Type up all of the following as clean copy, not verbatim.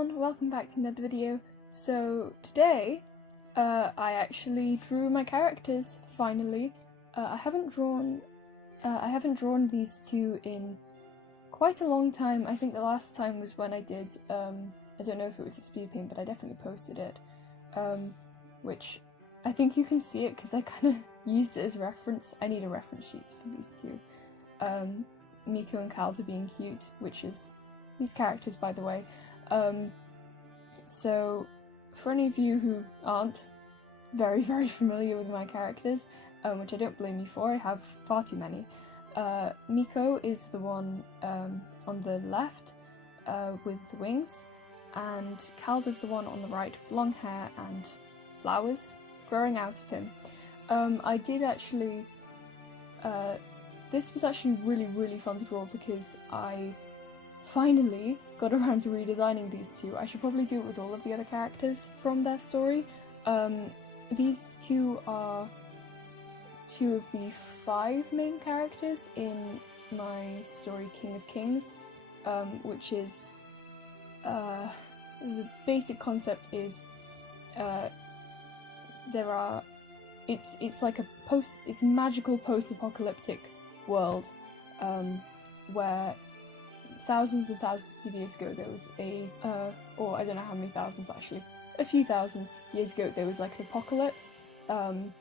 everyone, welcome back to another video. So today, I actually drew my characters, finally. I haven't drawn these two in quite a long time. I think the last time was when I did, I don't know if it was a speed paint, but I definitely posted it. Which, I think you can see it because I kind of used it as reference. I need a reference sheet for these two. Miko and Calder being cute, which is these characters, by the way. So, for any of you who aren't very familiar with my characters, which I don't blame you for, I have far too many. Miko is the one on the left with the wings, and Calder's the one on the right with long hair and flowers growing out of him. I did actually... this was actually really fun to draw because I finally got around to redesigning these two. I should probably do it with all of the other characters from their story. These two are two of the 5 main characters in my story King of Kings, which is the basic concept is it's like it's a magical post-apocalyptic world where thousands and thousands of years ago there was or I don't know how many thousands actually, a few thousand years ago there was like an apocalypse. No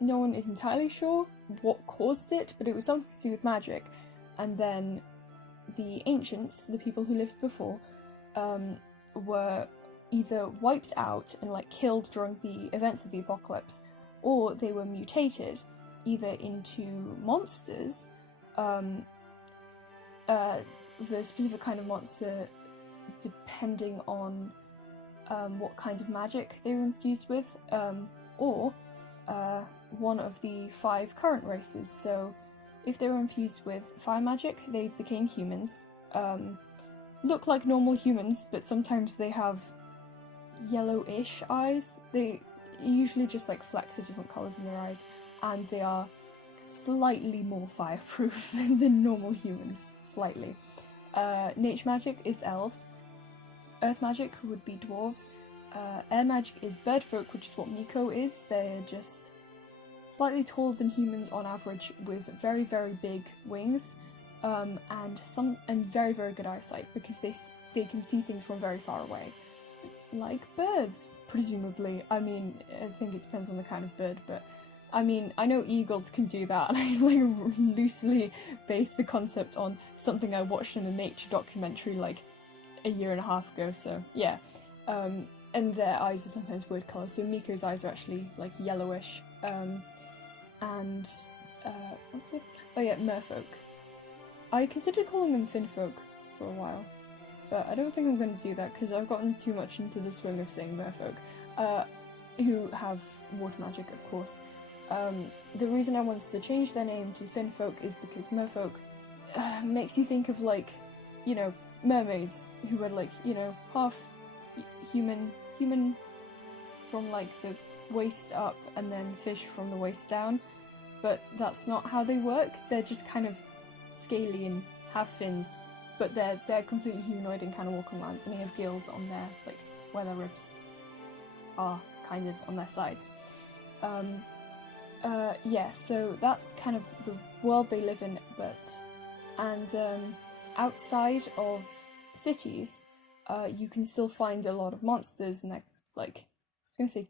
one is entirely sure what caused it, but it was something to do with magic. And then the ancients, the people who lived before, were either wiped out and like killed during the events of the apocalypse, or they were mutated either into monsters, the specific kind of monster depending on what kind of magic they were infused with, or one of the 5 current races. So if they were infused with fire magic, they became humans. Look like normal humans, but sometimes they have yellowish eyes. They usually just like flecks of different colours in their eyes, and they are slightly more fireproof than normal humans, slightly. Nature magic is elves. Earth magic would be dwarves. Air magic is birdfolk, which is what Miko is. They're just slightly taller than humans on average, with very big wings, and very good eyesight, because they can see things from very far away. Like birds, presumably. I mean, I think it depends on the kind of bird, but I mean, I know eagles can do that, and I like loosely based the concept on something I watched in a nature documentary like a year and a half ago, so yeah. And their eyes are sometimes weird colours, so Miko's eyes are actually like yellowish. And what's the... oh yeah, merfolk. I considered calling them finfolk for a while, but I don't think I'm going to do that because I've gotten too much into the swing of saying merfolk, who have water magic, of course. The reason I wanted to change their name to finfolk is because merfolk makes you think of, like, you know, mermaids who were like, you know, half human from like the waist up and then fish from the waist down, but that's not how they work. They're just kind of scaly and have fins, but they're completely humanoid and kind of walk on land, and they have gills on their, like, where their ribs are kind of on their sides. Yeah, so that's kind of the world they live in, and outside of cities, you can still find a lot of monsters, and they're, like, I was gonna say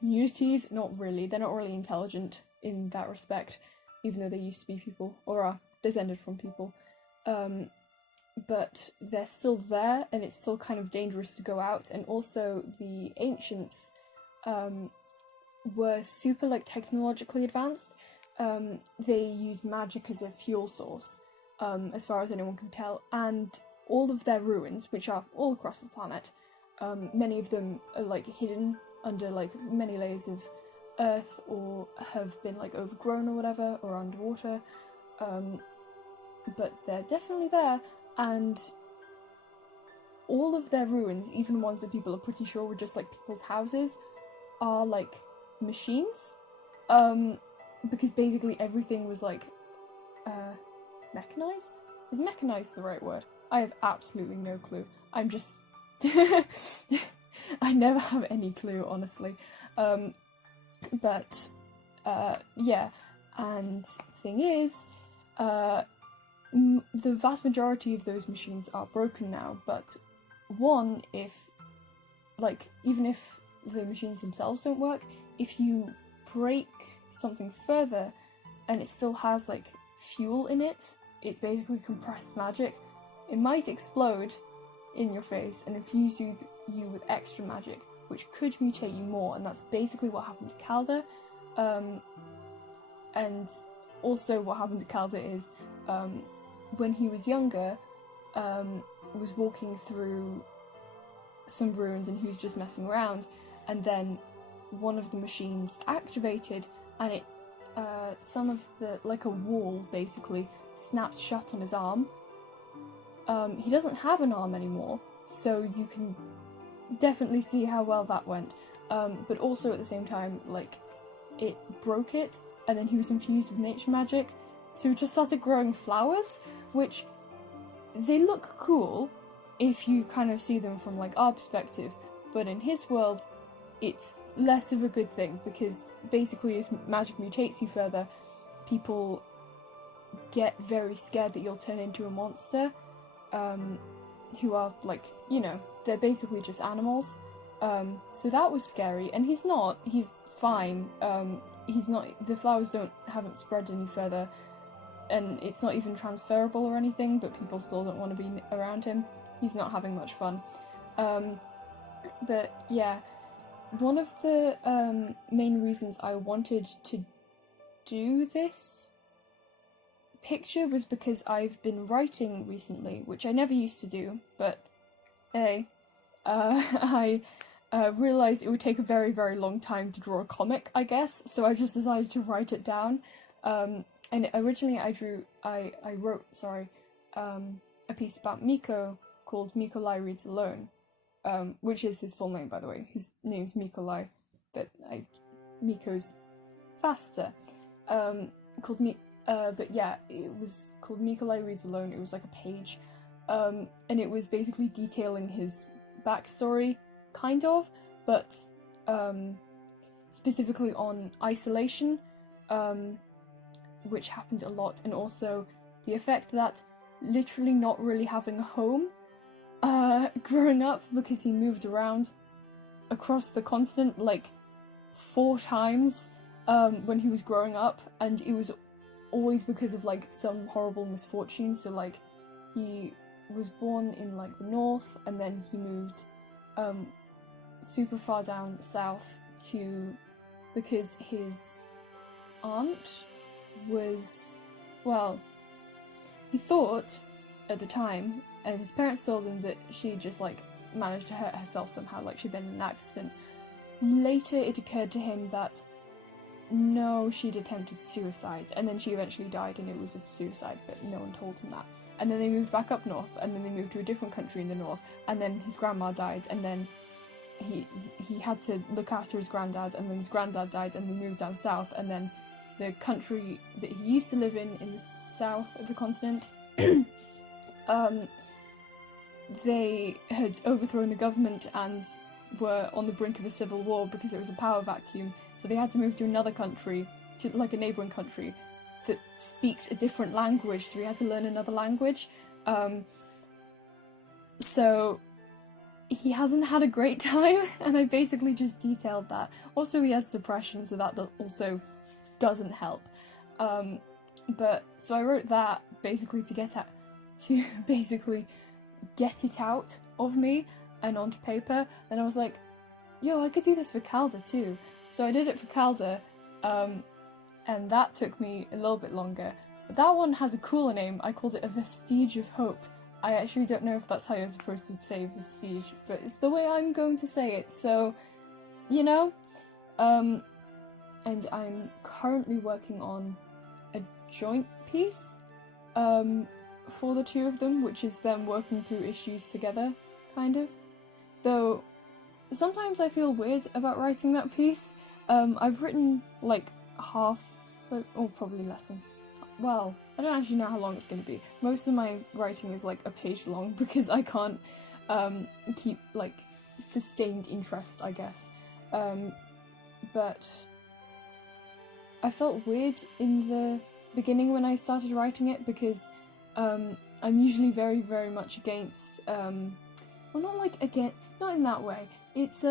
communities, not really, they're not really intelligent in that respect, even though they used to be people, or are descended from people, but they're still there, and it's still kind of dangerous to go out. And also the ancients were super, like, technologically advanced. They used magic as a fuel source, as far as anyone can tell, and all of their ruins, which are all across the planet, many of them are, like, hidden under, like, many layers of earth, or have been, like, overgrown or whatever, or underwater, but they're definitely there. And all of their ruins, even ones that people are pretty sure were just, like, people's houses, are, like, machines, because basically everything was, like, mechanized? Is mechanized the right word? I have absolutely no clue. I'm just... I never have any clue, honestly. But, yeah. And thing is, the vast majority of those machines are broken now, but one, even if the machines themselves don't work, if you break something further and it still has, like, fuel in it, it's basically compressed magic, it might explode in your face and infuse you with extra magic, which could mutate you more, and that's basically what happened to Calder. And also what happened to Calder is, when he was younger, was walking through some ruins and he was just messing around, and then one of the machines activated and it, some of the, like a wall basically, snapped shut on his arm. He doesn't have an arm anymore, so you can definitely see how well that went. But also at the same time, like, it broke it, and then he was infused with nature magic, so he just started growing flowers, which, they look cool if you kind of see them from, like, our perspective, but in his world, it's less of a good thing, because basically if magic mutates you further, people get very scared that you'll turn into a monster, who are, like, you know, they're basically just animals. So that was scary, and he's fine. The flowers haven't spread any further, and it's not even transferable or anything, but people still don't want to be around him. He's not having much fun. But yeah, one of the main reasons I wanted to do this picture was because I've been writing recently, which I never used to do, but hey, I realised it would take a very, very long time to draw a comic, I guess, so I just decided to write it down. And originally I wrote a piece about Miko called Mikolai Reads Alone, which is his full name, by the way. His name's Mikolai, but Miko's faster. But yeah, it was called Mikolai Reads Alone. It was like a page, and it was basically detailing his backstory, kind of, but specifically on isolation, which happened a lot, and also the effect that literally not really having a home growing up, because he moved around across the continent like 4 times when he was growing up, and it was always because of like some horrible misfortune. So like he was born in like the north, and then he moved super far down south because his aunt was, well, he thought at the time, and his parents told him that she just like managed to hurt herself somehow, like she'd been in an accident. Later it occurred to him that no, she'd attempted suicide, and then she eventually died and it was a suicide, but no one told him that. And then they moved back up north, and then they moved to a different country in the north, and then his grandma died, and then he had to look after his granddad, and then his granddad died, and they moved down south, and then the country that he used to live in the south of the continent, they had overthrown the government and were on the brink of a civil war because it was a power vacuum, so they had to move to another country, to like a neighbouring country that speaks a different language, so he had to learn another language. So he hasn't had a great time, and I basically just detailed that. Also, he has depression, so that also doesn't help. But so I wrote that basically to basically get it out of me and onto paper. Then I was like, yo, I could do this for Calder too. So I did it for Calder, and that took me a little bit longer. But that one has a cooler name. I called it A Vestige of Hope. I actually don't know if that's how you're supposed to say vestige, but it's the way I'm going to say it, so, you know? And I'm currently working on a joint piece, for the two of them, which is them working through issues together, kind of. Though, sometimes I feel weird about writing that piece. I've written, like, half, or probably less than well, I don't actually know how long it's going to be. Most of my writing is like a page long because I can't keep like sustained interest, I guess. But I felt weird in the beginning when I started writing it because I'm usually very, very much against, well, not in that way. It's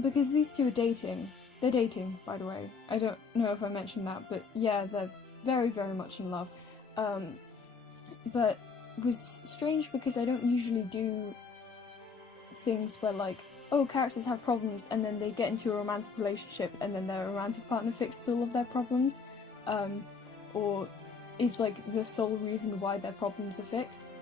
because these two are dating. They're dating, by the way. I don't know if I mentioned that, but yeah, they're very, very much in love. But it was strange because I don't usually do things where, like, oh, characters have problems and then they get into a romantic relationship and then their romantic partner fixes all of their problems, or is like the sole reason why their problems are fixed.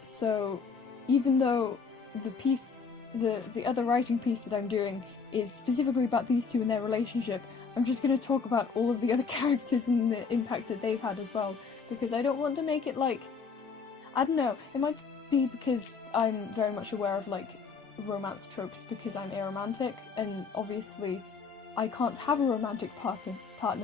So even though the other writing piece that I'm doing is specifically about these two and their relationship, I'm just going to talk about all of the other characters and the impacts that they've had as well, because I don't want to make it like, I don't know, it might be because I'm very much aware of like romance tropes because I'm aromantic, and obviously I can't have a romantic partner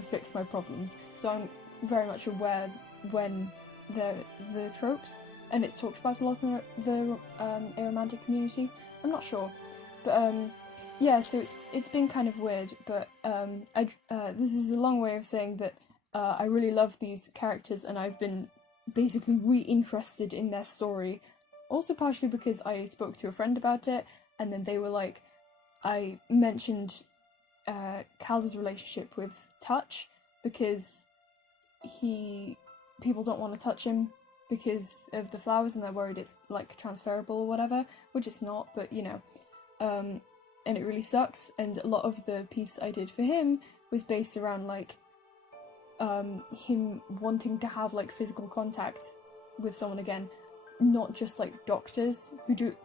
fix my problems, so I'm very much aware when the tropes, and it's talked about a lot in the aromantic community. I'm not sure, but yeah, so it's been kind of weird, but this is a long way of saying that I really love these characters and I've been basically re-interested in their story, also partially because I spoke to a friend about it, and then they were like, I mentioned Calder's relationship with touch, because people don't want to touch him because of the flowers and they're worried it's like transferable or whatever, which it's not, but you know, and it really sucks. And a lot of the piece I did for him was based around like him wanting to have like physical contact with someone again, not just like doctors who do it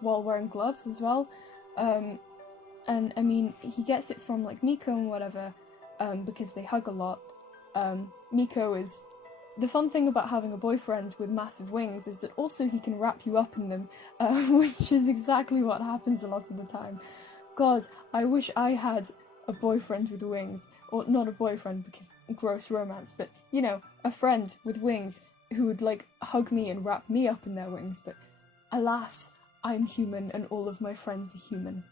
while wearing gloves as well. And I mean, he gets it from like Miko and whatever, because they hug a lot. Miko is... The fun thing about having a boyfriend with massive wings is that also he can wrap you up in them, which is exactly what happens a lot of the time. God, I wish I had a boyfriend with wings. Or not a boyfriend because gross romance, but, you know, a friend with wings who would, like, hug me and wrap me up in their wings. But alas, I'm human and all of my friends are human.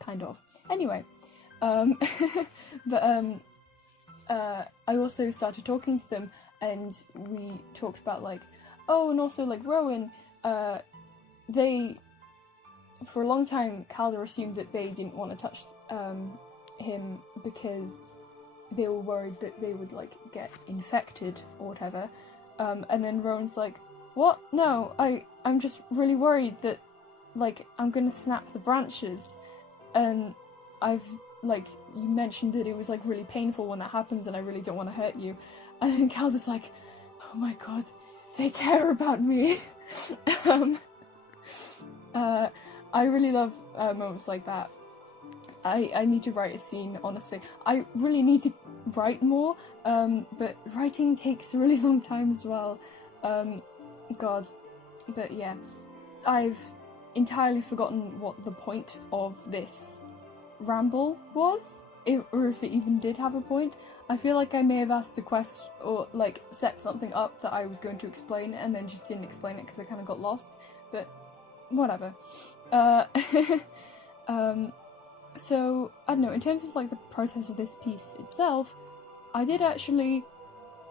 Kind of. Anyway, but I also started talking to them, and we talked about like, oh, and also like Rowan, they, for a long time, Calder assumed that they didn't want to touch him because they were worried that they would like get infected or whatever, and then Rowan's like, what? No, I'm just really worried that like I'm gonna snap the branches, and I've like, you mentioned that it was like really painful when that happens and I really don't want to hurt you. And then Calder's like, oh my god, they care about me. I really love moments like that. I need to write a scene, honestly. I really need to write more, but writing takes a really long time as well. God. But yeah, I've entirely forgotten what the point of this ramble was, or if it even did have a point. I feel like I may have asked a question or like set something up that I was going to explain and then just didn't explain it because I kind of got lost, but whatever. So I don't know, in terms of like the process of this piece itself, I did actually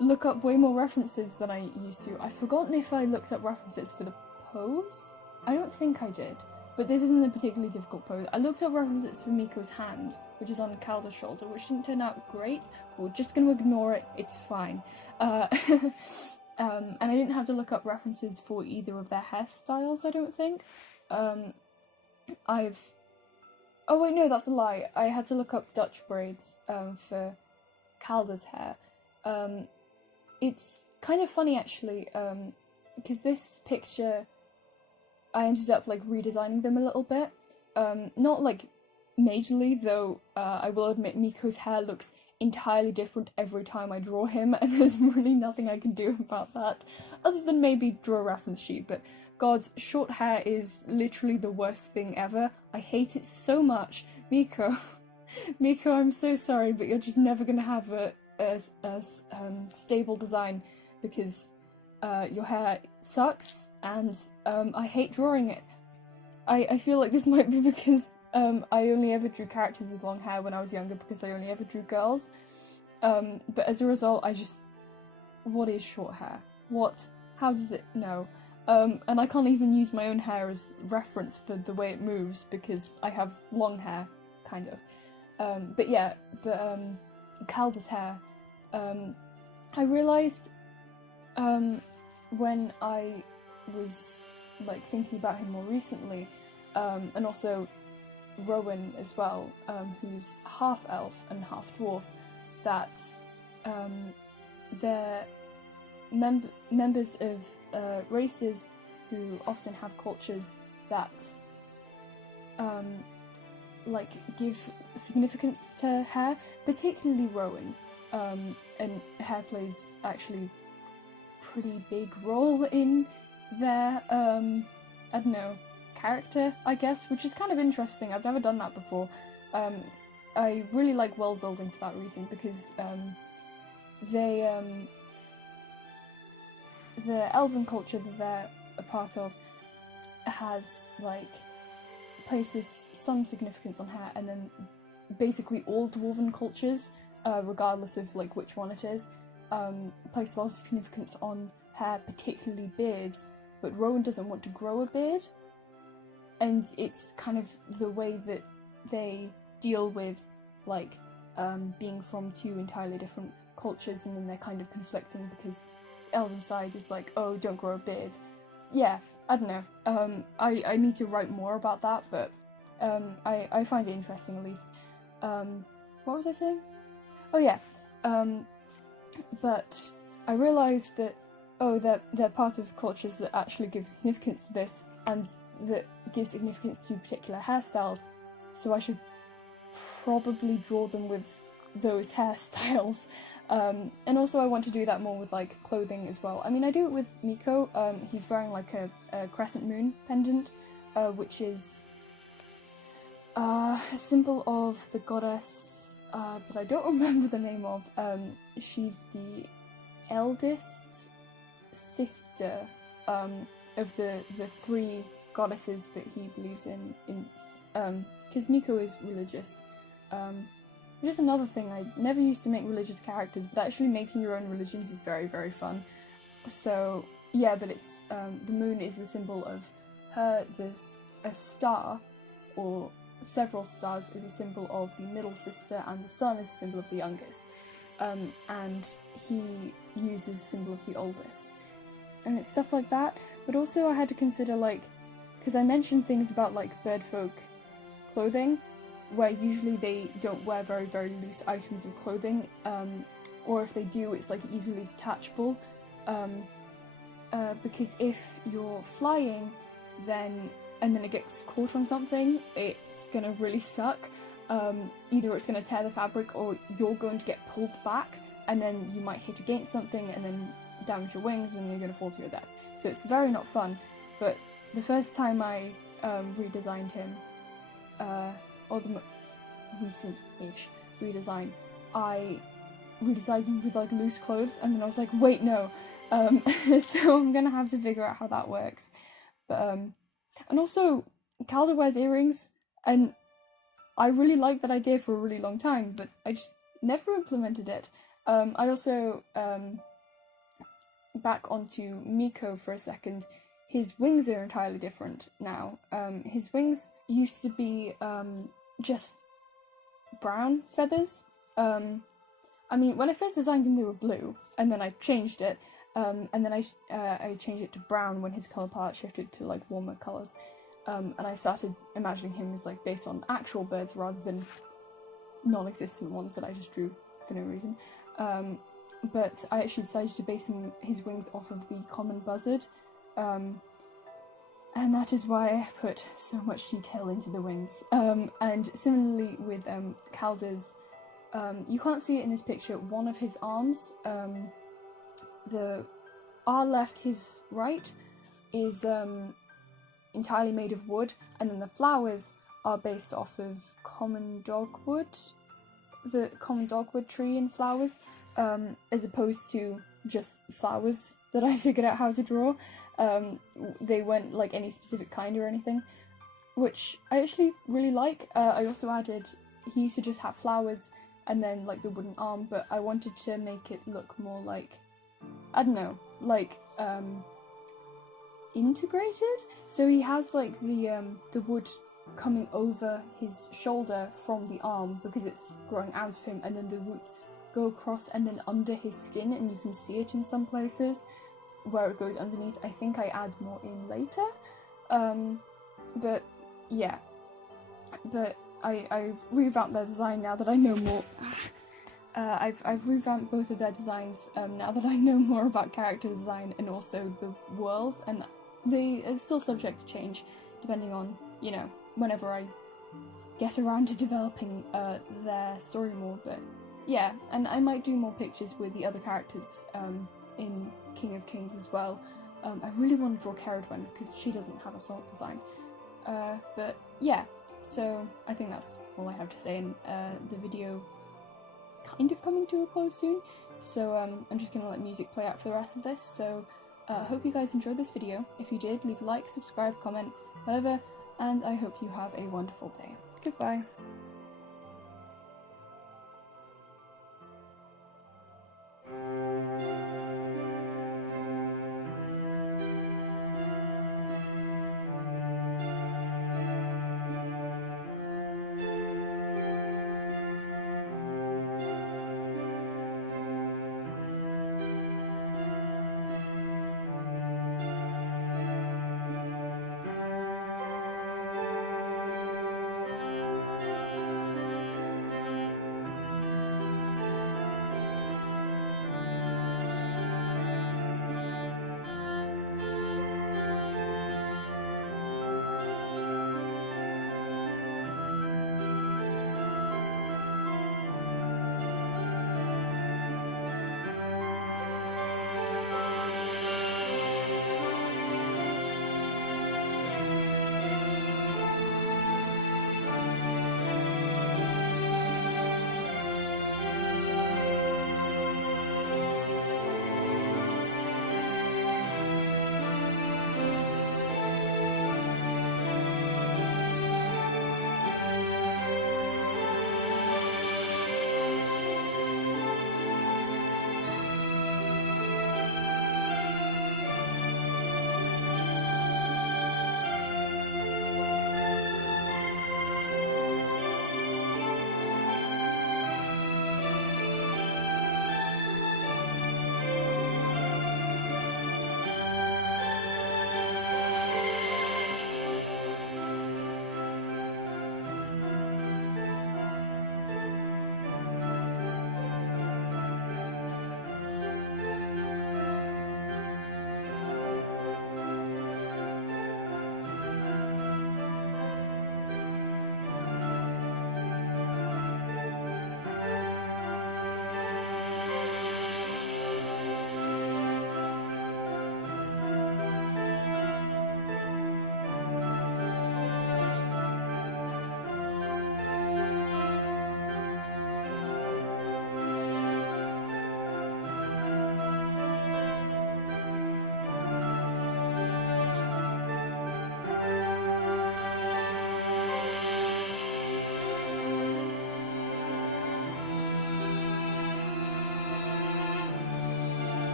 look up way more references than I used to. I've forgotten if I looked up references for the pose. I don't think I did. But this isn't a particularly difficult pose. I looked up references for Miko's hand, which is on Calder's shoulder, which didn't turn out great, but we're just going to ignore it, it's fine. And I didn't have to look up references for either of their hairstyles, I don't think. Oh wait, no, that's a lie. I had to look up Dutch braids for Calder's hair. It's kind of funny, actually, because this picture... I ended up like redesigning them a little bit. Not like majorly, though I will admit Miko's hair looks entirely different every time I draw him, and there's really nothing I can do about that, other than maybe draw a reference sheet, but god, short hair is literally the worst thing ever. I hate it so much. Miko, I'm so sorry, but you're just never gonna have stable design because your hair sucks, and I hate drawing it. I feel like this might be because I only ever drew characters with long hair when I was younger because I only ever drew girls. But as a result, what is short hair? How does it know? And I can't even use my own hair as reference for the way it moves because I have long hair, kind of. But yeah, Calder's hair. I realised when I was like thinking about him more recently, and also Rowan as well, who's half elf and half dwarf, that they're members of races who often have cultures that like give significance to hair, particularly Rowan, and hair plays actually pretty big role in their I don't know, character, I guess, which is kind of interesting. I've never done that before. I really like world building for that reason because the elven culture that they're a part of has like places some significance on hair, and then basically all dwarven cultures, regardless of like which one it is, place lots of significance on hair, particularly beards. But Rowan doesn't want to grow a beard, and it's kind of the way that they deal with like being from two entirely different cultures, and then they're kind of conflicting because the elven side is like, oh, don't grow a beard. Yeah, I don't know. I need to write more about that, but I find it interesting at least. What was I saying? Oh yeah. But I realised that they're part of cultures that actually give significance to this, and that give significance to particular hairstyles, so I should probably draw them with those hairstyles. And also I want to do that more with like clothing as well. I mean, I do it with Miko. He's wearing like a crescent moon pendant, which is a symbol of the goddess that I don't remember the name of. She's the eldest sister of the three goddesses that he believes in because Miko is religious, which is another thing. I never used to make religious characters, but actually making your own religions is very, very fun. So yeah, but it's the moon is the symbol of her. There's a star, or several stars, is a symbol of the middle sister, and the sun is a symbol of the youngest. And he uses a symbol of the oldest. And it's stuff like that, but also I had to consider, like, because I mentioned things about, like, birdfolk clothing, where usually they don't wear very, very loose items of clothing, or if they do, it's, like, easily detachable, because if you're flying, and then it gets caught on something, it's gonna really suck. Either it's gonna tear the fabric, or you're going to get pulled back, and then you might hit against something, and then damage your wings, and you're going to fall to your death. So it's very not fun. But the first time I redesigned him, or the recent-ish redesign, I redesigned him with like loose clothes, and then I was like, wait, no. So I'm going to have to figure out how that works. But and also, Calder wears earrings, and I really liked that idea for a really long time, but I just never implemented it. I also back onto Miko for a second. His wings are entirely different now. His wings used to be just brown feathers. I mean, when I first designed him, they were blue, and then I changed it, and then I changed it to brown when his colour palette shifted to like warmer colours, and I started imagining him as like based on actual birds rather than non-existent ones that I just drew for no reason. But I actually decided to base his wings off of the common buzzard, and that is why I put so much detail into the wings. And similarly with Calder's, you can't see it in this picture, one of his arms, our left, his right, is entirely made of wood, and then the flowers are based off of common dogwood, the common dogwood tree and flowers. as opposed to just flowers that I figured out how to draw. They weren't like any specific kind or anything, which I actually really like. I also added, he used to just have flowers and then like the wooden arm, but I wanted to make it look more like, I don't know, like integrated. So he has like the wood coming over his shoulder from the arm because it's growing out of him, and then the roots go across and then under his skin, and you can see it in some places where it goes underneath. I think I add more in later, but yeah, but I've revamped their design now that I know more. I've revamped both of their designs now that I know more about character design and also the world, and they are still subject to change depending on, you know, whenever I get around to developing their story more. But yeah, and I might do more pictures with the other characters in King of Kings as well. I really want to draw Ceridwen because she doesn't have a solid design. But yeah, so I think that's all I have to say, and the video is kind of coming to a close soon, so I'm just going to let music play out for the rest of this. So I hope you guys enjoyed this video. If you did, leave a like, subscribe, comment, whatever, and I hope you have a wonderful day. Goodbye.